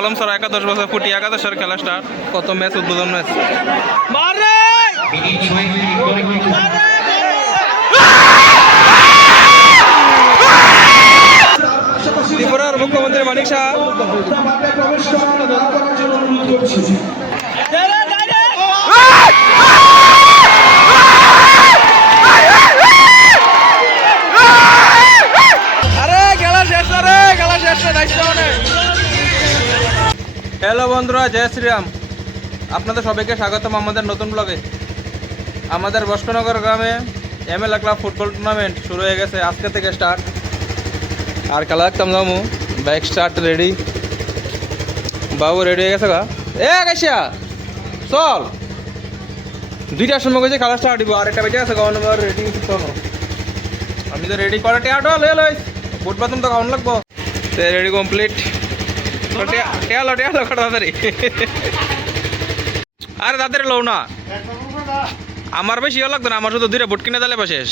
কলম সর একাদশ বছর ফুটি একাদশের খেলা স্টার্ট। কত ম্যাচ উদ্বোধন ম্যাচ ত্রিপুরার মুখ্যমন্ত্রী মানিক শাহ হ্যালো বন্ধুরা, জয় শ্রীরাম। আপনাদের সবাইকে স্বাগতম আমাদের নতুন ব্লগে। আমাদের বস্কনগর গ্রামে এমএলএ ক্লাব ফুটবল টুর্নামেন্ট শুরু হয়ে গেছে আজকে থেকে স্টার্ট। আর খেলা দেখতাম যাবো, বাইক স্টার্ট রেডি, বাবু রেডি হয়ে গেছে গা। গেছিয়া চল, 2টার সময় গেছে খেলা স্টার্ট দিব। আর একটা বেজে গেছে গাওয়ার নম্বর রেডি। আমি তো রেডি করে টেয়াটো লই বুট বাথরুম তো খাওয়ানো লাগবো। Ready complete. আরে তাদের লো না, আমার বেশি ইয়ে লাগতো না। আমার শুধু 2টা বুট কিনে দিলে শেষ,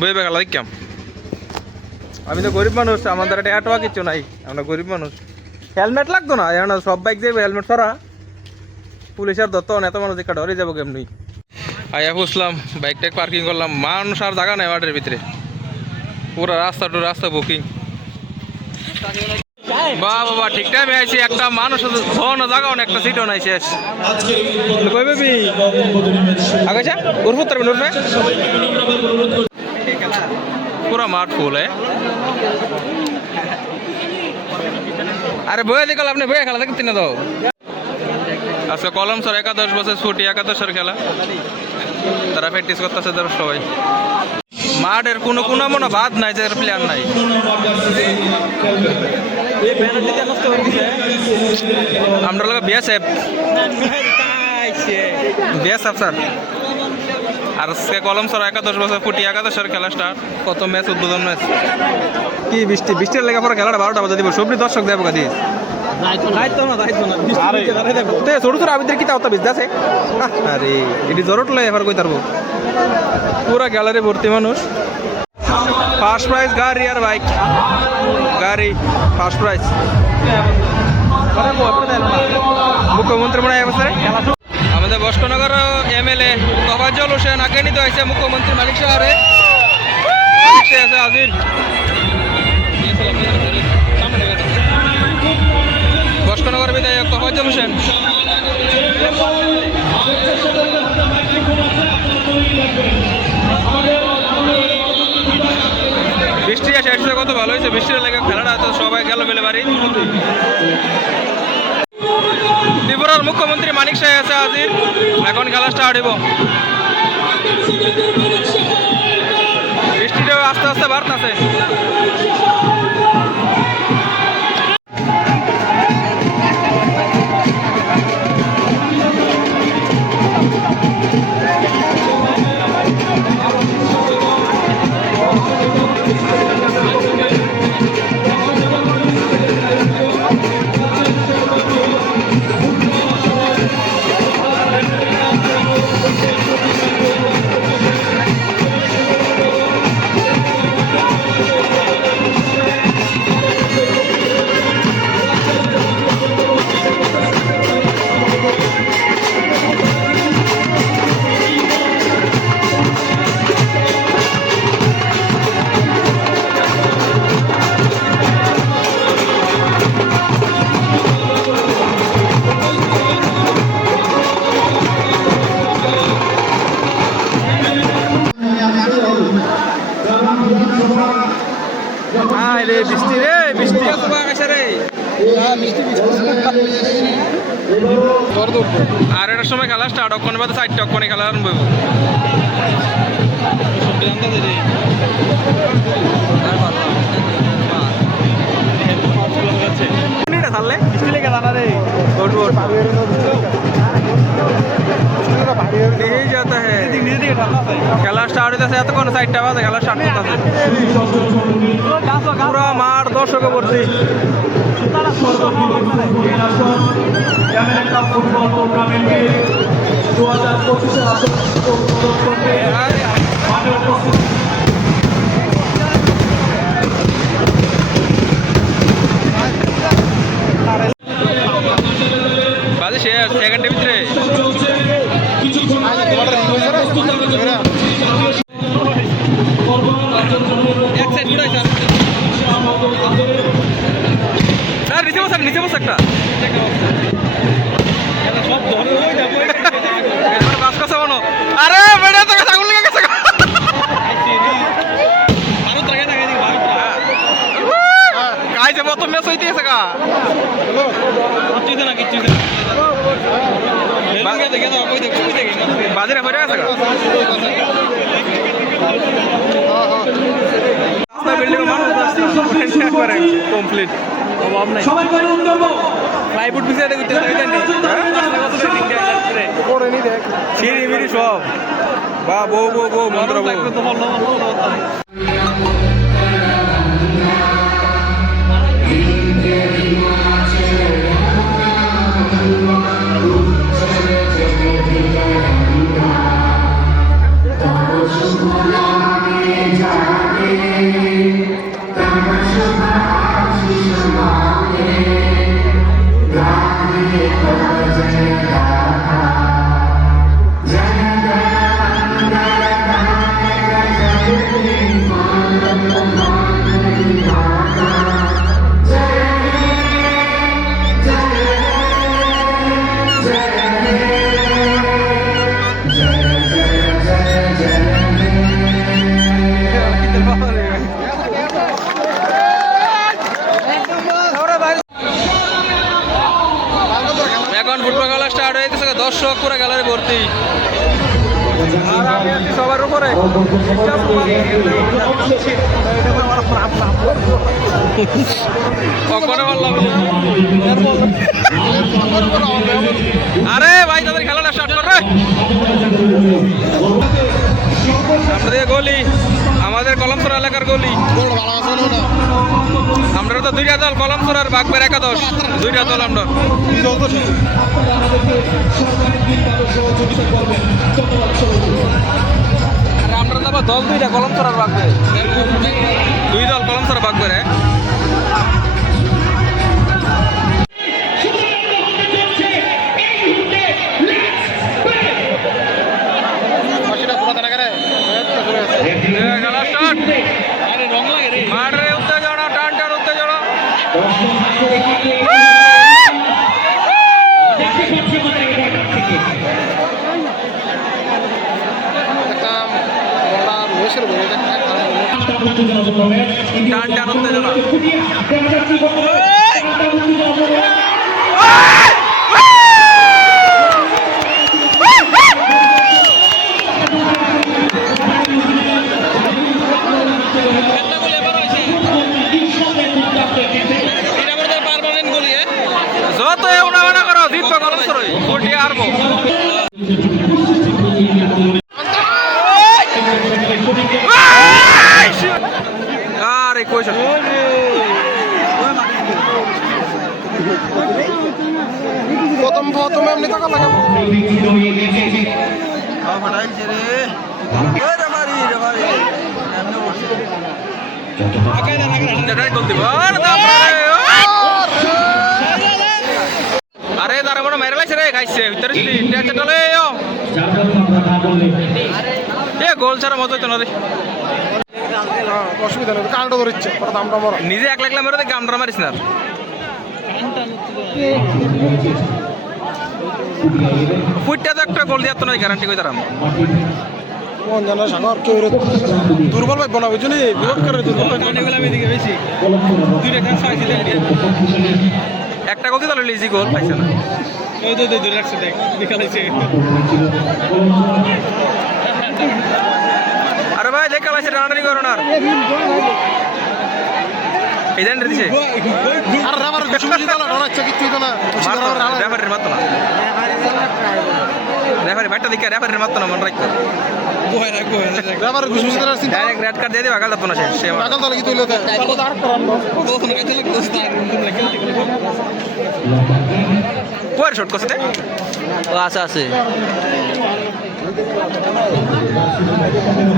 বই খেলা দেখতাম। আমি তো গরিব মানুষ, আমাদের টেয়াটোয়া কিচ্ছু নাই, আমরা গরিব মানুষ। হেলমেট লাগতো না, এখন সব বাইক যাবে হেলমেট ছাড়া। পুলিশের দত্ত এত মানুষ দেখা ডরে যাবো কেমনি। আয়া বুঝলাম, বাইকটা পার্কিং করলাম। মানুষ আর জায়গা নাই মাঠের ভিতরে, পুরো রাস্তা বুকিং। বাবা ঠিক টাইমে আইছি, একটা মানুষ জায়গাও না, একটা সিটও নাই শেষ। কই বেবি আগাছা উর্ফুত পারবেন উর্ফে পুরো মাঠ ফুল। আরে বয়ে দিকাল আপনি বয়ে খেলা দেখতেন না তো। আজকে কলম স্যার একাদশ বছর ছুটি, একাদশের খেলা তারা প্র্যাকটিস করতেছে তারা সবাই। মাঠের কোনো মনে বাদ নাই যে প্লেয়ার নাই। আমরা লোক বিএসএফ স্যার। আর কলম স্যার একাদশ বছর ফুটি একাদশের খেলা স্টার্ট। কত ম্যাচ উদ্বোধন ম্যাচ। কি বৃষ্টির লেগে পরে খেলাটা 12টা বাজে দিব। সবরি দর্শক দেবো কাদি ছোট ছোট আবিদের কি তাও বিজতে আছে। আরে এটি জোর উঠলে এবার কই তারবো। পুরা গ্যালারি ভর্তি মানুষ। ফার্স্ট প্রাইজ গাড়ি আর বাইক, গাড়ি ফার্স্ট প্রাইজ। মুখ্যমন্ত্রী মনে হয় এবছরে আমাদের বস্কনগর এমএলএ তোফাজ্জল হোসেন আগে নিতে হয়েছে মুখ্যমন্ত্রী মানিক শাহরে হাজির। বস্কনগর বিধায়ক তোফাজ্জল হোসেন। বৃষ্টি আসে কত ভালো হয়েছে, বৃষ্টির লেগে খেলাটা তো সবাই গেল বেলে বাড়ি। ত্রিপুরার মুখ্যমন্ত্রী মানিক শাহ আছে হাজির, এখন খেলা স্টার্ট হইব। বৃষ্টিটাও আস্তে আস্তে বাড়তেছে। বৃষ্টি রে বৃষ্টি আর এটার সময় খেলা স্টার্ট। অক্ষণে বাদে 4টা অক্ষণে খেলা আরম্ভ হইব। খেলা স্টার্ট হইতেছে এতক্ষণ 4টা বাজে খেলা স্টার্ট করতেছে। পুরো মাঠ দর্শকে ভর্তি। শেষ সেকেন্ডের ভিতরে স্যার নিচে বস একটা বাস কথা বলো আরে বেড়ে তো ছাগল লেগে গেছে কাইছে প্রথম ম্যাচ হইতে গেছে গা বাজারে হয়ে গেছে গা বিল্ডিং মানুষ একবারে কমপ্লিট অভাব নাই প্লাইউড পিছিয়ে দেখতে সিঁড়ি মিড়ি সব বা বউ মন্ত্র এখন ফুটবল খেলা স্টার্ট হয়ে গেছে দর্শক পুরো গ্যালারি ভর্তি আর আমি আছি সবার উপরে আরে ভাই তাদের খেলাটা স্টার্ট করে আমাদের গলি আমাদের কলমসরা এলাকার গলি আমরা তো দুইটা দল কলমসর আর বাগবের একাদশ দুইটা দল আমরা আমরা তো আবার দল দুইটা কলমসর আর বাগবে দুই দল কলমসর আর বাগবের মাঠে উত্তেজনা টান উত্তেজনা টান উত্তেজনা যত উড়াবানা করো জিতবে কলমসর কোটি হারবো আরে কইছ প্রথম এমনি টাকা লাগাবো ফাটাইছে রে ওরে মারি রে মারি এমনি বসে আগে না এটাই বলতে আর আরে তারা বড় মেরে লাইছে রে খাইছে ভিতরে টিটা চলে এ গোল ছাড়া মতো হইতো না রে অসুবিধা নেই কালটা ধরেছে আমরা মরা নিজে একলা একলা মেরে দেখে আমরা মারিস না ফুটটা তো একটা গোল দিয়ে তো না গ্যারান্টি কই তারাম কোন জানা সাগর কেউ দুর্বল ভাই বনা বুঝুনি বিপদ করে দুর্বল কানেগুলো আমি দিকে বেশি দুইটা খান সাইছে একটা গোল দিতে লিজি গোল পাইছে না ওই তো দুই রাখছে দেখ নিকালাইছে আরে ভাই দেখ কালাইছে রানারি করো না এই দেন দিছে আর রাবার সুজি দাও না আচ্ছা কিছু তো না রেফারির মাত্র না রেফারি ব্যাটটা দিকে রেফারির মাত্র না মন রাখো গোয় রাখো রেফারি সুজি দাও ডাইরেক্ট রেড কার্ড দিয়ে দিবা গাল দাও না সে গাল দাও কি তুইলো তো আর করানো তো তো কাছে লাগে দোস্ত কোয়ার শট করতে ও আছে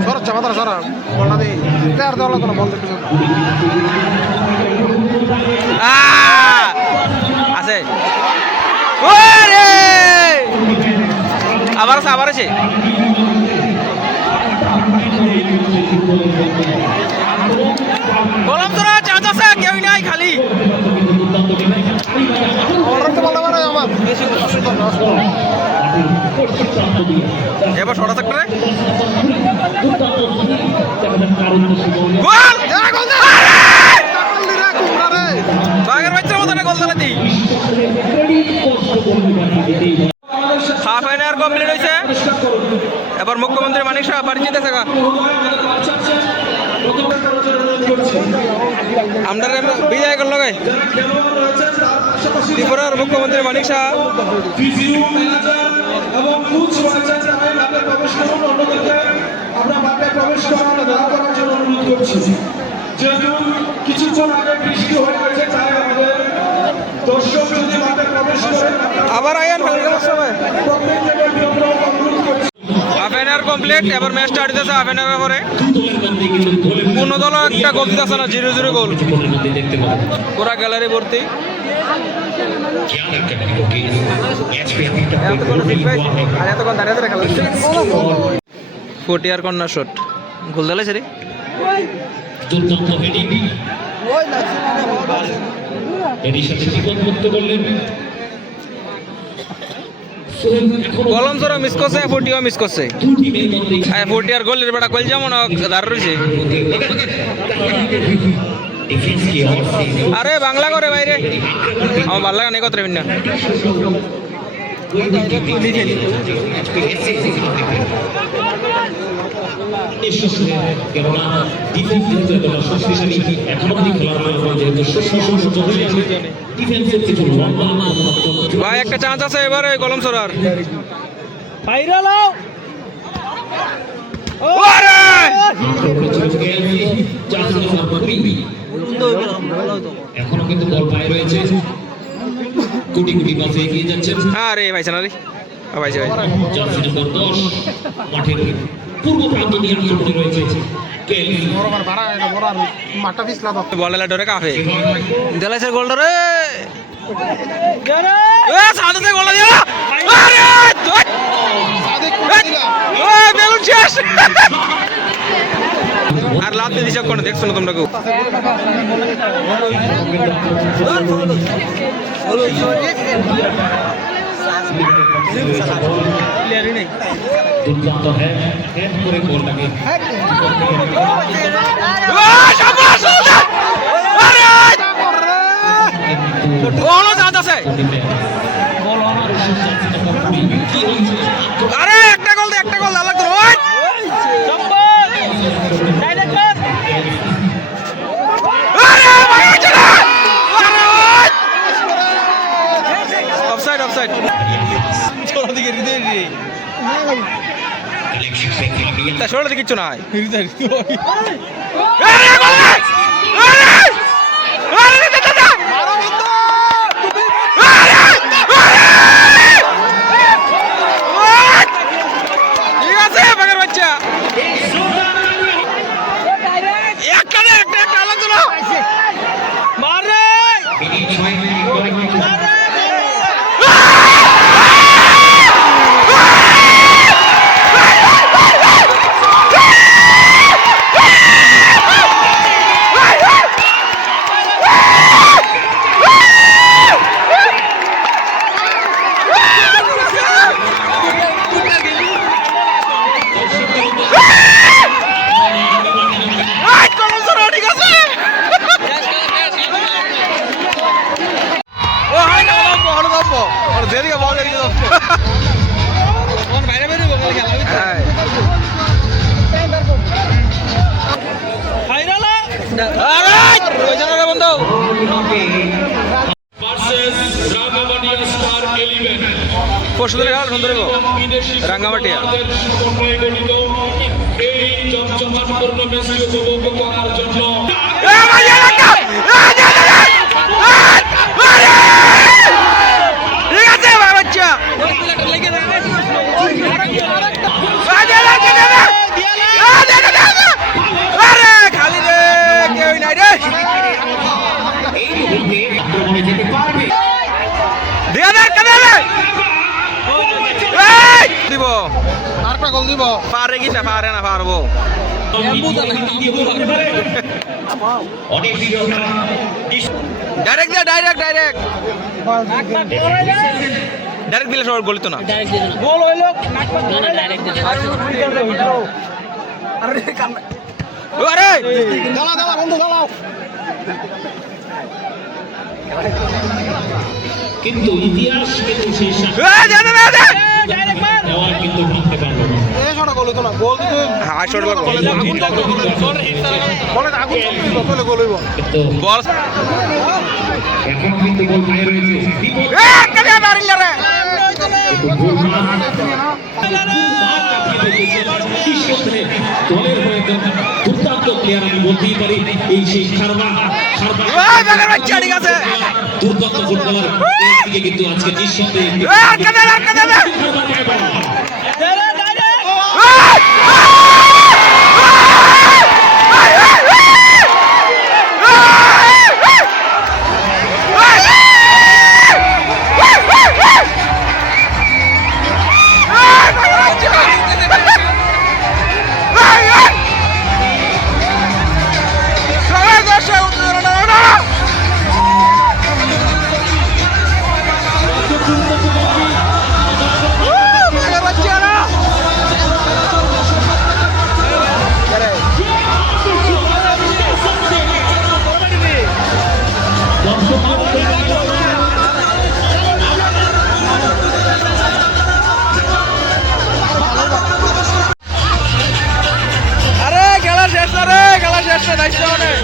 সর চামাদার সর বলনা দে প্লেয়ার দাও না বল দেখছো আছে ওরে আবার আছে বললাম তোরা চান্স আছে কেউ নাই খালি এবার ছটা থাকবে রে বাগের বাচ্চার মতো গোল দিলাতি হাফ এন আওয়ার কমপ্লিট হয়েছে এবার মুখ্যমন্ত্রী মানিক শাহ বাড়ি যেতে থাকা আমরা বিদায় করল ত্রিপুরার মুখ্যমন্ত্রী মানিক শাহ কিছুক্ষণ আগে বৃষ্টি হয়ে গেছে তাই আমাদের দর্শক যদি মাঠে প্রবেশ করে আবার আয়ান হাফ এন আওয়ার কমপ্লিট এবার ম্যাচ স্টার্ট হইতেছে হাফ এন আওয়ার পরে কোনো দল একটা গোল দিতেছে না 0-0 গোল পুরা গ্যালারি ভর্তি ফোর্টি আর কর্নার শট গোল দিলেছে রে দুর্দান্ত হেডিং এর সাথে বিপদমুক্ত করলেন কলম সরা মিস করছে 40 মিস করছে 40 আর গোলের বেটা কল যেমন দাঁড় রয়েছে আরে বাংলা করে বাইরে আমার ভালো লাগে না কথা না ভাই একটা চান্স আছে এবারে কলম সরার এখনো কিন্তু বল পায়ে রয়েছে কোটি কোটি বাসে এগিয়ে যাচ্ছেন আরে ভাই জানা রে ভাই ভাই জার্সি নম্বর 10 মাঠের পূর্ব প্রান্ত দিয়ে আক্রমণে রয়েছে বলেলা ডরে কাফে দেলাইছে গোল রে এ সাদতে গোল দিলা আরে ওই বেলুন শেষ আর লাভ দিছ কোন দেখছো না তোমরা কেউ दुर्दांत है हेड করে গোল লাগে শাবাশ আরে ওনো যাচ্ছে বল আমার কি হইছে আরে একটা গোল লাগতো ওই সম্পদ ডাইরেক্ট কর আরে ভাই চলা অফসাইড চলো দিকে হৃদয় রে তা শোড়া দিকে কিছু নাই হৃদয় আরে গোল আরে দাদা মারো বন্ধু ঠিক আছে বাগের বাচ্চা একটা লাগতো না মারে পরশুদিন খেলা সুন্দর রাঙ্গামাটিয়া খালি রে কেউ নাই রে দেখা দেখ দিব আরেকটা গোল দিব পারে কি না পারে না পারবো অনেক বিরোধী ডাইরেক্ট দে ডাইরেক্ট ডাইরেক্ট ডাইরেক্ট দিলে সবার গলিত না গোল হইলো আরে গালা গালা বন্ধু গালাও কিন্তু ইতিহাস কিন্তু সেই দেওয়ার কিন্তু ভাবতে পারলো না এই ছোট গোল হইতো না গোল দিতে হ্যাঁ শর্ট লাগো বলে আগুন চলে গোল হইব কিন্তু বল এখন কিন্তু গোল পায়ে রয়েছে এ কালে মারিলে রে দলের হয়ে দুর্দান্ত প্লেয়ার আমি বলতেই পারি এই সেই খারবা ঠিক আছে দুর্দান্ত ফুটবলার দিকে কিন্তু আজকে নিঃসন্দেহে আরে খেলা শেষ না রে খেলা শেষ না দায়িত্ব অনেক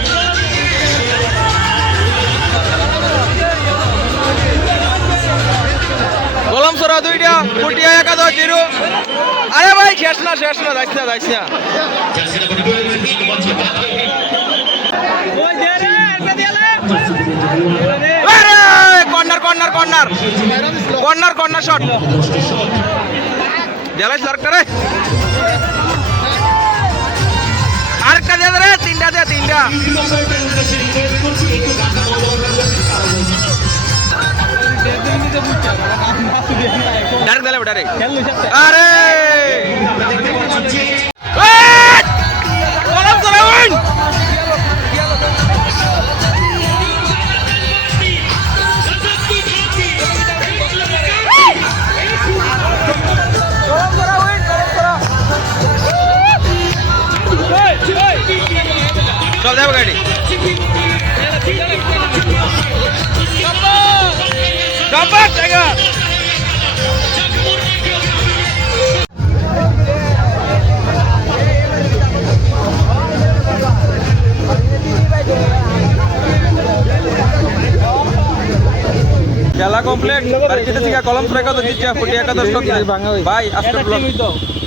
গোলাম সরা দুইটা ফুটিয়া একাদশ জিরো আরে ভাই শেষ না দায়িত্ব দায়িত্ব corner corner corner corner corner shot দেলাই সরকার রে আরেকটা দিয়ে রে তিনটা ডাইরেক্ট দিলে ডাইরেক্ট আরে গোলাম চলে উইন চল যাবো গাড়ি জায়গা খেলা কমপ্লিট বাড়িতে থেকে কলম রেখা তো দিচ্ছে ফুটি একাদশ ভাই আজকে